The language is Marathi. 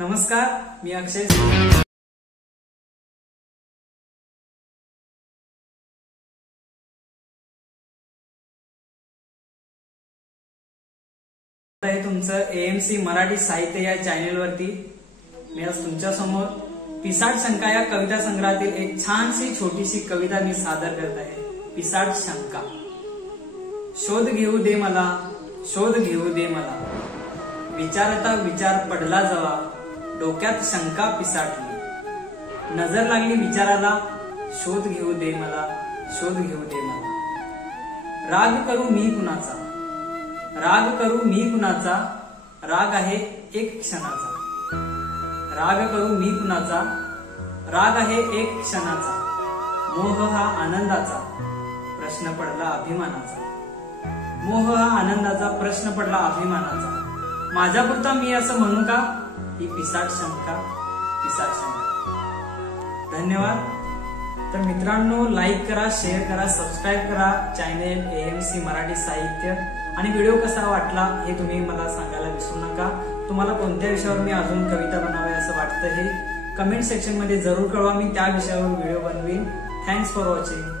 नमस्कार, मी अक्षय। तुमचं एएमसी मराठी साहित्य या चॅनल वरती मी आज तुमच्या समोर पिसाट शंका या कविता संग्रहातील एक छानशी छोटीशी कविता मी सादर करत आहे। पिसाट शंका। शोध घेऊ दे मला, शोध घेऊ दे मला, विचारता विचार पडला जवा, डोक्यात शंका पिसाटली, नजर लागली विचाराला, शोध घेऊ दे मला, शोध घेऊ दे मला। राग करू मी कुणाचा, राग करू मी कुणाचा, राग आहे एक क्षणाचा, राग करू मी कुणाचा, राग आहे एक क्षणाचा, मोह हा आनंदाचा, प्रश्न पडला अभिमानाचा, मोह हा आनंदाचा, प्रश्न पडला अभिमानाचा, माझ्यापुरता मी असं म्हणू का, ही पिसाट शंका, पिसाट शंका। धन्यवाद। तर मित्रांनो, लाईक करा, शेअर करा, सबस्क्राईब करा चॅनेल एएमसी मराठी साहित्य। आणि व्हिडिओ कसा वाटला हे तुम्ही मला सांगायला विसरू नका। तुम्हाला कोणत्या विषयावर मी अजून कविता बनावे असं वाटतं हे कमेंट सेक्शन मध्ये जरूर कळवा, मी त्या विषयावर व्हिडिओ बनवीन। Thanks for watching.